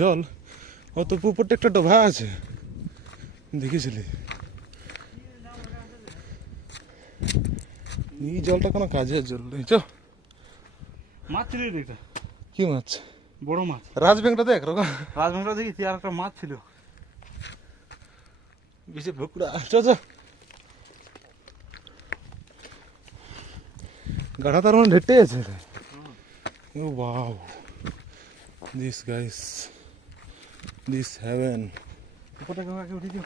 জল, অত উপরটা একটা ডোভা আছে, দেখেছিলি? এই জলটা কোনো কাজের জল নেই। চ, মাছ ছিল এটা। কি মাছ? বড় মাছ। রাজবেংটা দেখ, রাজমাংটা দেখি আর একটা মাছ ছিল। বেশি ভুকড়া। চ চ, গাড়া তার মানে ঢেটে আছে। ও wow, this guys, this haven. উপরটা উঠে দিও।